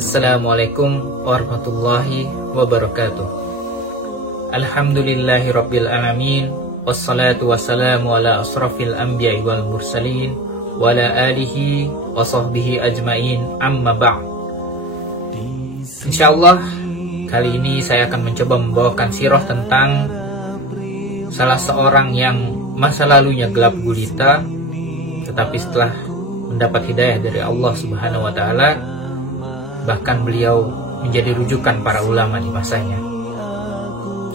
Assalamualaikum warahmatullahi wabarakatuh. Alhamdulillahi rabbil alamin. Wassalatu wassalamu ala asrafil anbiya'i wal mursalin wa ala alihi wa sahbihi ajmain, amma ba'd. Insyaallah kali ini saya akan mencoba membawakan sirah tentang salah seorang yang masa lalunya gelap gulita, tetapi setelah mendapat hidayah dari Allah Subhanahu wa taala, bahkan beliau menjadi rujukan para ulama di masanya.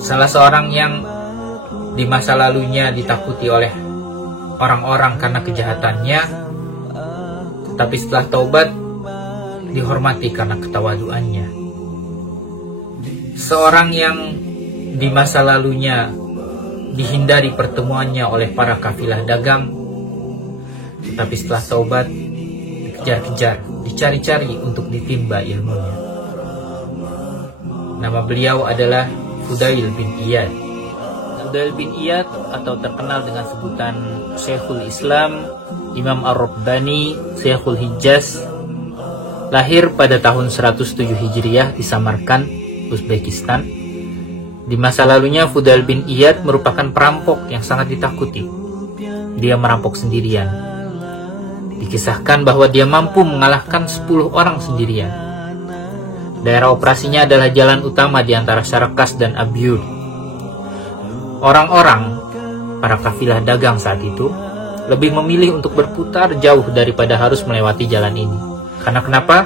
Salah seorang yang di masa lalunya ditakuti oleh orang-orang karena kejahatannya, tapi setelah taubat dihormati karena ketawaduannya. Seorang yang di masa lalunya dihindari pertemuannya oleh para kafilah dagang, tapi setelah taubat dikejar-kejar, dicari-cari untuk ditimba ilmunya. Nama beliau adalah Fudail bin Iyad. Fudail bin Iyad atau terkenal dengan sebutan Syekhul Islam, Imam Ar-Rabbani, Syekhul Hijaz, lahir pada tahun 107 Hijriah di Samarkand, Uzbekistan. Di masa lalunya Fudail bin Iyad merupakan perampok yang sangat ditakuti. Dia merampok sendirian. Dikisahkan bahwa dia mampu mengalahkan 10 orang sendirian. Daerah operasinya adalah jalan utama di antara Syarakas dan Abyur. Orang-orang, para kafilah dagang saat itu, lebih memilih untuk berputar jauh daripada harus melewati jalan ini. Karena kenapa?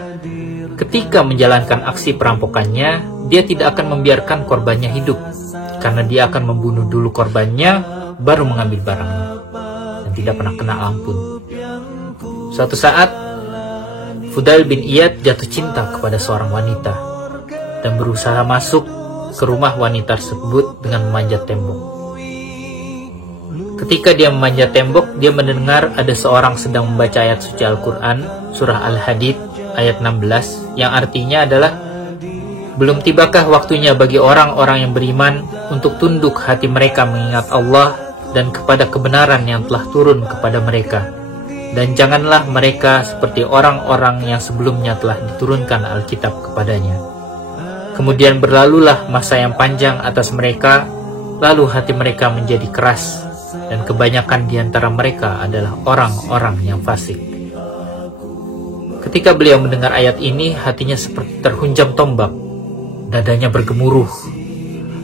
Ketika menjalankan aksi perampokannya, dia tidak akan membiarkan korbannya hidup, karena dia akan membunuh dulu korbannya, baru mengambil barangnya, dan tidak pernah kena ampun. Suatu saat, Fudail bin Iyad jatuh cinta kepada seorang wanita dan berusaha masuk ke rumah wanita tersebut dengan memanjat tembok. Ketika dia memanjat tembok, dia mendengar ada seorang sedang membaca ayat suci Al-Quran, surah Al-Hadid, ayat 16, yang artinya adalah, belum tibakah waktunya bagi orang-orang yang beriman untuk tunduk hati mereka mengingat Allah dan kepada kebenaran yang telah turun kepada mereka. Dan janganlah mereka seperti orang-orang yang sebelumnya telah diturunkan Alkitab kepadanya. Kemudian berlalulah masa yang panjang atas mereka, lalu hati mereka menjadi keras, dan kebanyakan di antara mereka adalah orang-orang yang fasik. Ketika beliau mendengar ayat ini, hatinya seperti terhunjam tombak, dadanya bergemuruh,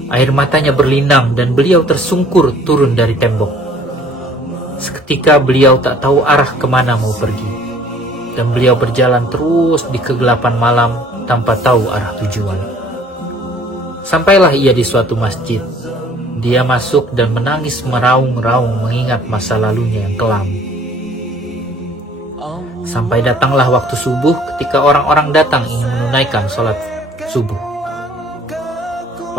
air matanya berlinang, dan beliau tersungkur turun dari tembok. Seketika beliau tak tahu arah kemana mau pergi, dan beliau berjalan terus di kegelapan malam tanpa tahu arah tujuan. Sampailah ia di suatu masjid. Dia masuk dan menangis meraung-raung mengingat masa lalunya yang kelam. Sampai datanglah waktu subuh ketika orang-orang datang ingin menunaikan sholat subuh.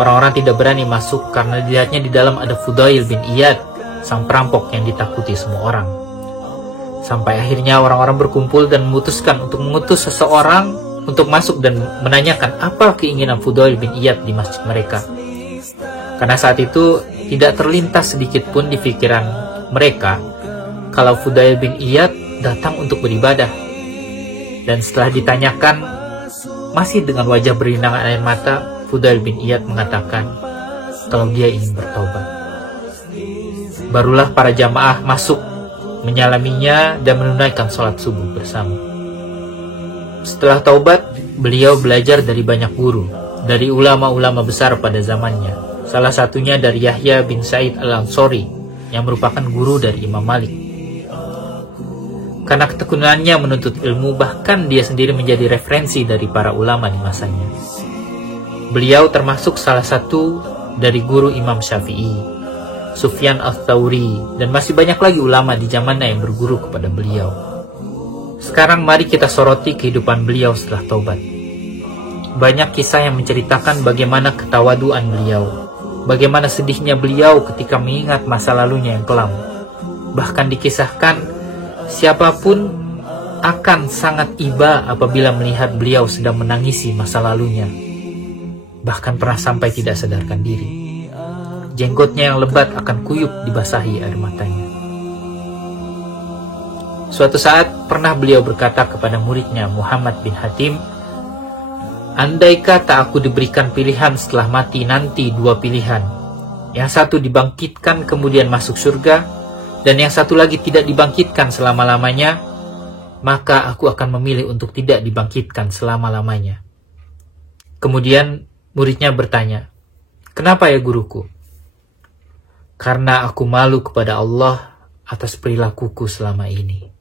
Orang-orang tidak berani masuk karena dilihatnya di dalam ada Fudail bin Iyad, sang perampok yang ditakuti semua orang. Sampai akhirnya orang-orang berkumpul dan memutuskan untuk mengutus seseorang untuk masuk dan menanyakan apa keinginan Fudail bin Iyad di masjid mereka. Karena saat itu tidak terlintas sedikit pun di pikiran mereka kalau Fudail bin Iyad datang untuk beribadah. Dan setelah ditanyakan, masih dengan wajah berlinangan air mata, Fudail bin Iyad mengatakan kalau dia ingin bertobat. Barulah para jamaah masuk, menyalaminya dan menunaikan sholat subuh bersama. Setelah taubat, beliau belajar dari banyak guru, dari ulama-ulama besar pada zamannya. Salah satunya dari Yahya bin Sa'id al-Ansori, yang merupakan guru dari Imam Malik. Karena ketekunannya menuntut ilmu, bahkan dia sendiri menjadi referensi dari para ulama di masanya. Beliau termasuk salah satu dari guru Imam Syafi'i, Sufyan al-Thawri, dan masih banyak lagi ulama di zamannya yang berguru kepada beliau. Sekarang mari kita soroti kehidupan beliau setelah taubat. Banyak kisah yang menceritakan bagaimana ketawaduan beliau, bagaimana sedihnya beliau ketika mengingat masa lalunya yang kelam. Bahkan dikisahkan siapapun akan sangat iba apabila melihat beliau sedang menangisi masa lalunya. Bahkan pernah sampai tidak sadarkan diri. Jenggotnya yang lebat akan kuyup dibasahi air matanya. Suatu saat pernah beliau berkata kepada muridnya Muhammad bin Hatim, andai kata aku diberikan pilihan setelah mati nanti dua pilihan. Yang satu dibangkitkan kemudian masuk surga, dan yang satu lagi tidak dibangkitkan selama-lamanya, maka aku akan memilih untuk tidak dibangkitkan selama-lamanya. Kemudian muridnya bertanya, "Kenapa ya guruku?" "Karena aku malu kepada Allah atas perilakuku selama ini."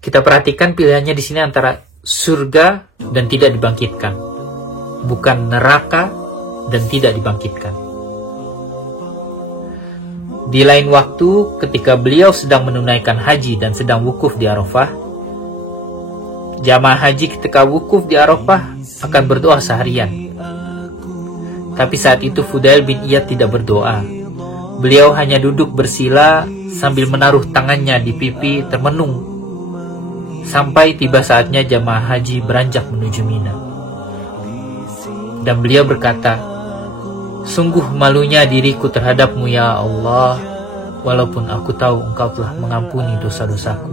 Kita perhatikan pilihannya di sini antara surga dan tidak dibangkitkan, bukan neraka dan tidak dibangkitkan. Di lain waktu, ketika beliau sedang menunaikan haji dan sedang wukuf di Arafah, jamaah haji ketika wukuf di Arafah akan berdoa seharian. Tapi saat itu Fudail bin Iyad tidak berdoa. Beliau hanya duduk bersila sambil menaruh tangannya di pipi termenung sampai tiba saatnya jamaah haji beranjak menuju Mina. Dan beliau berkata, "Sungguh malunya diriku terhadapmu ya Allah, walaupun aku tahu engkau telah mengampuni dosa-dosaku."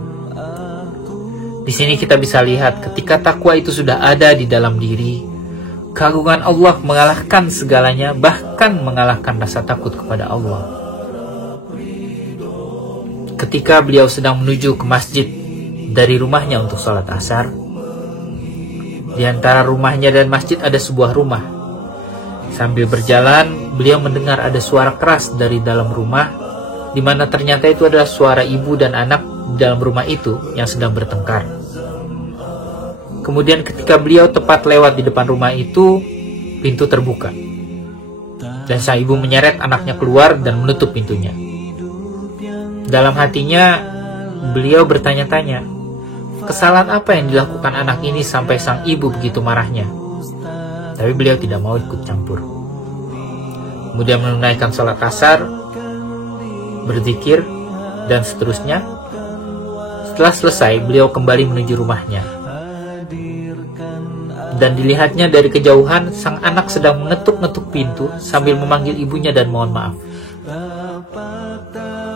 Di sini kita bisa lihat ketika takwa itu sudah ada di dalam diri, keagungan Allah mengalahkan segalanya, bahkan mengalahkan rasa takut kepada Allah. Ketika beliau sedang menuju ke masjid dari rumahnya untuk sholat asar, di antara rumahnya dan masjid ada sebuah rumah. Sambil berjalan, beliau mendengar ada suara keras dari dalam rumah, di mana ternyata itu adalah suara ibu dan anak di dalam rumah itu yang sedang bertengkar. Kemudian ketika beliau tepat lewat di depan rumah itu, pintu terbuka. Dan sang ibu menyeret anaknya keluar dan menutup pintunya. Dalam hatinya, beliau bertanya-tanya, kesalahan apa yang dilakukan anak ini sampai sang ibu begitu marahnya? Tapi beliau tidak mau ikut campur. Kemudian menunaikan sholat asar, berzikir, dan seterusnya. Setelah selesai, beliau kembali menuju rumahnya. Dan dilihatnya dari kejauhan, sang anak sedang mengetuk-ngetuk pintu sambil memanggil ibunya dan mohon maaf.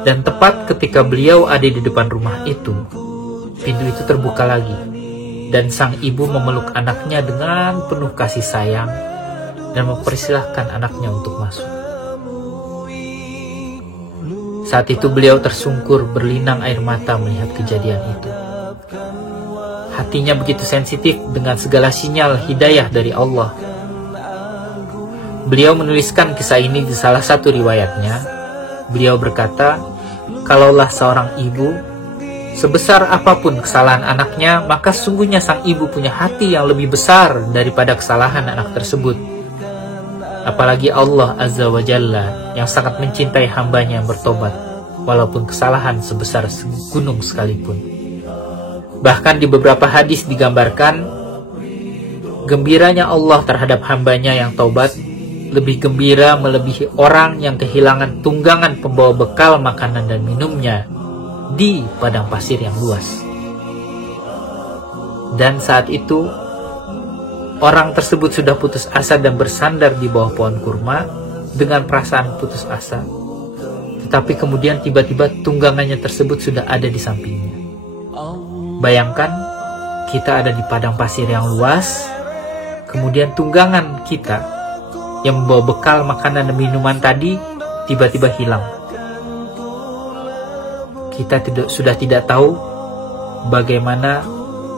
Dan tepat ketika beliau ada di depan rumah itu, pintu itu terbuka lagi, dan sang ibu memeluk anaknya dengan penuh kasih sayang dan mempersilahkan anaknya untuk masuk. Saat itu beliau tersungkur berlinang air mata melihat kejadian itu. Hatinya begitu sensitif dengan segala sinyal hidayah dari Allah. Beliau menuliskan kisah ini di salah satu riwayatnya. Beliau berkata, "Kalaulah seorang ibu, sebesar apapun kesalahan anaknya, maka sungguhnya sang ibu punya hati yang lebih besar daripada kesalahan anak tersebut. Apalagi Allah Azza wa Jalla yang sangat mencintai hambanya yang bertobat, walaupun kesalahan sebesar gunung sekalipun." Bahkan di beberapa hadis digambarkan, gembiranya Allah terhadap hambanya yang taubat lebih gembira melebihi orang yang kehilangan tunggangan pembawa bekal makanan dan minumnya di padang pasir yang luas. Dan saat itu, orang tersebut sudah putus asa dan bersandar di bawah pohon kurma dengan perasaan putus asa. Tetapi kemudian tiba-tiba tunggangannya tersebut sudah ada di sampingnya. Bayangkan, kita ada di padang pasir yang luas, kemudian tunggangan kita yang membawa bekal makanan dan minuman tadi tiba-tiba hilang. Kita sudah tidak tahu bagaimana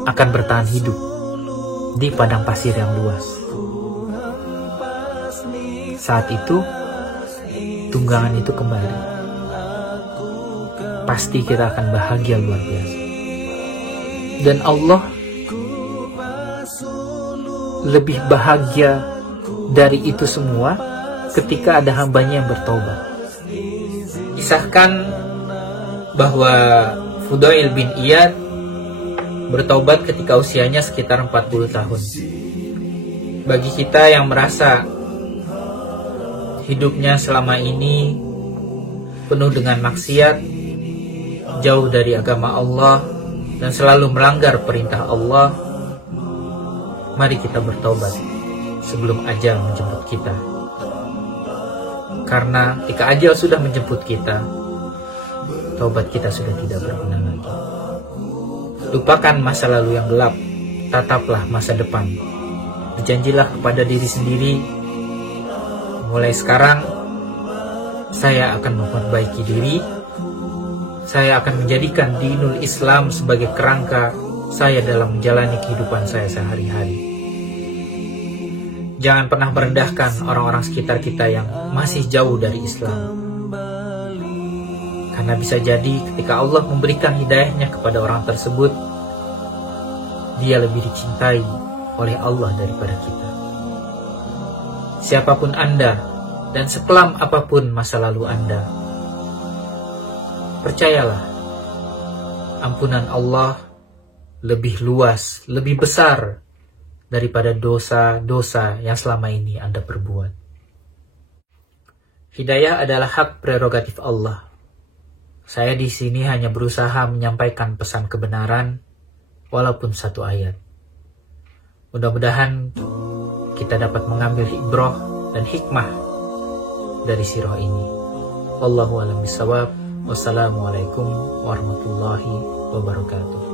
akan bertahan hidup di padang pasir yang luas. Saat itu, tunggangan itu kembali. Pasti kita akan bahagia luar biasa. Dan Allah lebih bahagia dari itu semua ketika ada hambanya yang bertobat. Kisahkan bahwa Fudail bin Iyad bertobat ketika usianya sekitar 40 tahun. Bagi kita yang merasa hidupnya selama ini penuh dengan maksiat, jauh dari agama Allah, dan selalu melanggar perintah Allah, mari kita bertobat sebelum ajal menjemput kita. Karena jika ajal sudah menjemput kita, taubat kita sudah tidak berguna lagi. Lupakan masa lalu yang gelap, tataplah masa depan. Berjanjilah kepada diri sendiri, mulai sekarang saya akan memperbaiki diri. Saya akan menjadikan dinul Islam sebagai kerangka saya dalam menjalani kehidupan saya sehari-hari. Jangan pernah merendahkan orang-orang sekitar kita yang masih jauh dari Islam. Karena bisa jadi ketika Allah memberikan hidayahnya kepada orang tersebut, dia lebih dicintai oleh Allah daripada kita. Siapapun Anda dan sekelam apapun masa lalu Anda, percayalah, ampunan Allah lebih luas, lebih besar daripada dosa-dosa yang selama ini Anda perbuat. Hidayah adalah hak prerogatif Allah. Saya di sini hanya berusaha menyampaikan pesan kebenaran, walaupun satu ayat. Mudah-mudahan kita dapat mengambil ibrah dan hikmah dari sirah ini. Wallahu a'lam bishawab. Wassalamualaikum warahmatullahi wabarakatuh.